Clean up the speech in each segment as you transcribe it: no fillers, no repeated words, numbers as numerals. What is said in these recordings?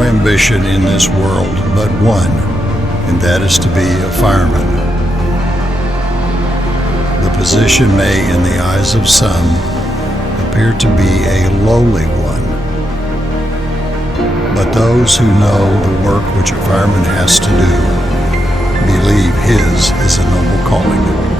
no ambition in this world but one, and that is to be a fireman. The position may, in the eyes of some, appear to be a lowly one. But those who know the work which a fireman has to do believe his is a noble calling.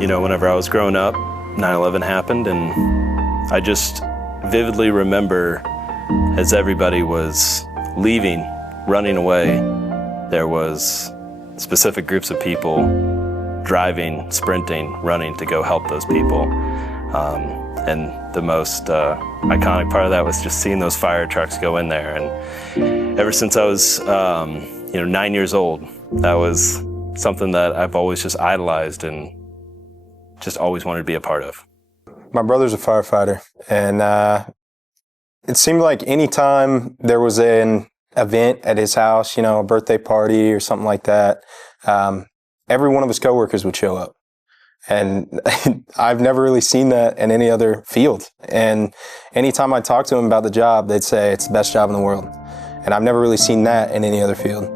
You know, whenever I was growing up, 9/11 happened, and I just vividly remember as everybody was leaving, running away, there was specific groups of people driving, sprinting, running to go help those people. And the most iconic part of that was just seeing those fire trucks go in there. And ever since I was 9 years old, that was something that I've always just idolized and just always wanted to be a part of. My brother's a firefighter, and it seemed like any time there was an event at his house, a birthday party or something like that, every one of his coworkers would show up. And I've never really seen that in any other field. And anytime I talk to them about the job, they'd say it's the best job in the world. And I've never really seen that in any other field.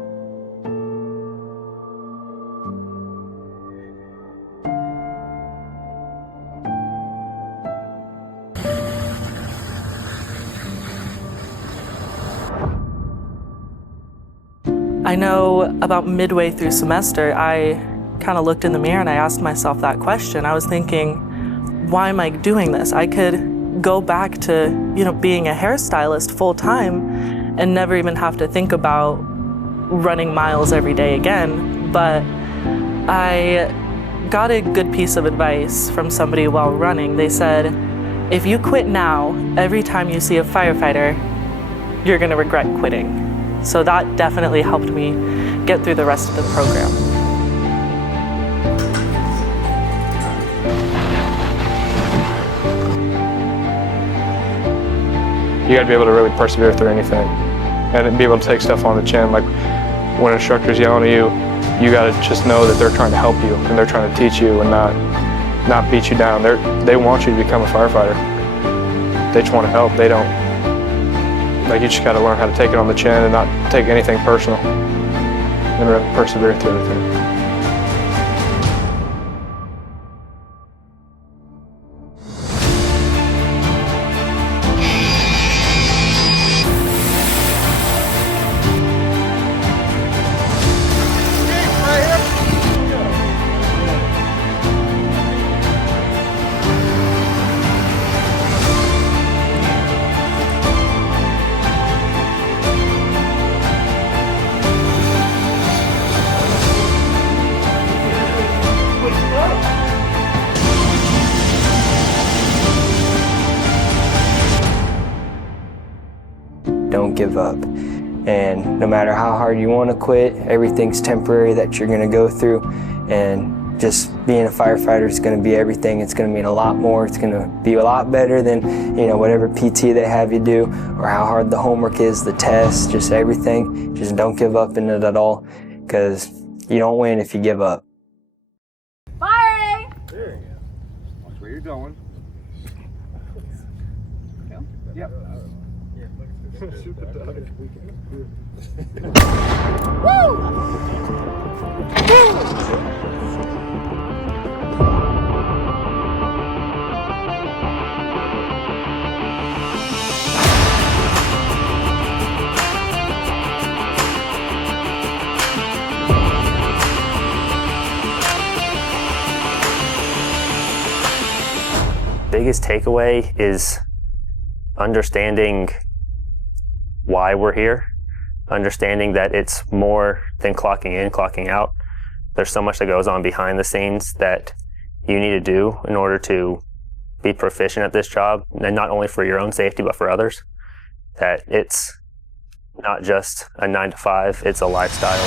I know about midway through semester, I kind of looked in the mirror and I asked myself that question. I was thinking, why am I doing this? I could go back to, being a hairstylist full time and never even have to think about running miles every day again. But I got a good piece of advice from somebody while running. They said, if you quit now, every time you see a firefighter, you're gonna regret quitting. So that definitely helped me get through the rest of the program. You gotta be able to really persevere through anything and be able to take stuff on the chin. Like when an instructor's yelling at you, you gotta just know that they're trying to help you and they're trying to teach you and not beat you down. They want you to become a firefighter. They just want to help. They don't. You just gotta learn how to take it on the chin and not take anything personal and really persevere through everything. Don't give up. And no matter how hard you want to quit, everything's temporary that you're going to go through. And just being a firefighter is going to be everything. It's going to mean a lot more. It's going to be a lot better than, whatever PT they have you do or how hard the homework is, the tests, just everything. Just don't give up in it at all, because you don't win if you give up. Firing! There you go. Watch where you're going. Yep. Shoot the dog. Woo! Biggest takeaway is understanding why we're here, understanding that it's more than clocking in, clocking out. There's so much that goes on behind the scenes that you need to do in order to be proficient at this job, and not only for your own safety, but for others. That it's not just a 9 to 5, it's a lifestyle.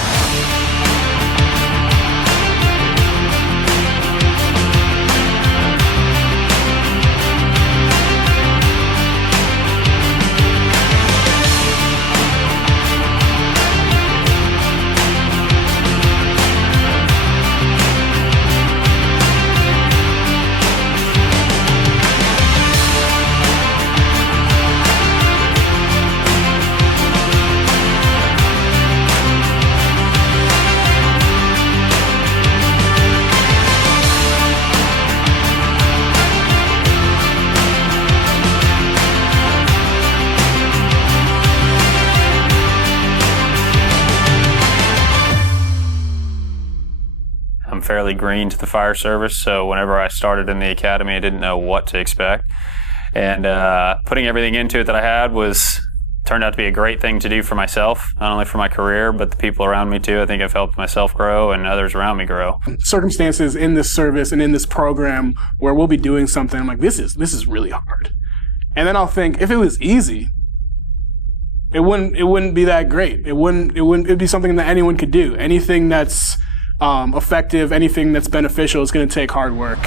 fairly green to the fire service, so whenever I started in the academy, I didn't know what to expect. And putting everything into it that I had turned out to be a great thing to do for myself, not only for my career, but the people around me too. I think I've helped myself grow and others around me grow. Circumstances in this service and in this program where we'll be doing something, I'm like, this is really hard. And then I'll think, if it was easy, it wouldn't be that great. It'd be something that anyone could do. Anything that's effective, anything that's beneficial is going to take hard work.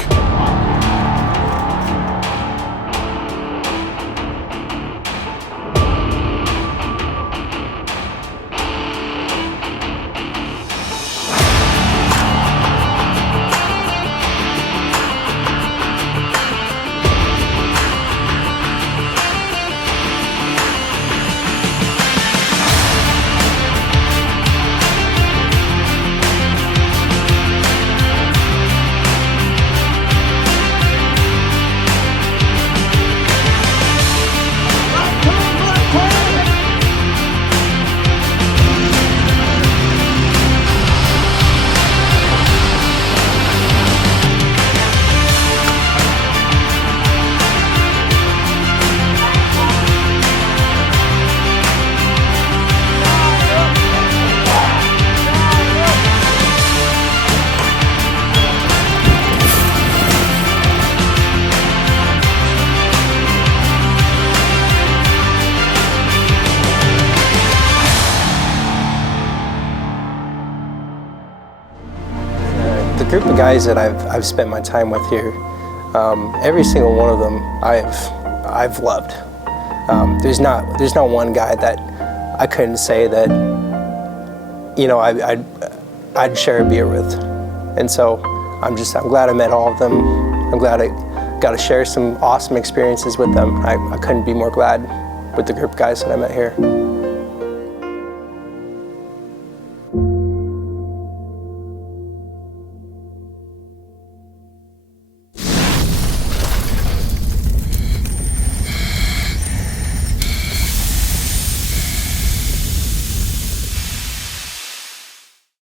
The group of guys that I've spent my time with here, every single one of them I've loved. There's not one guy that I couldn't say that, you know, I'd share a beer with. And so I'm glad I met all of them. I'm glad I got to share some awesome experiences with them. I couldn't be more glad with the group of guys that I met here.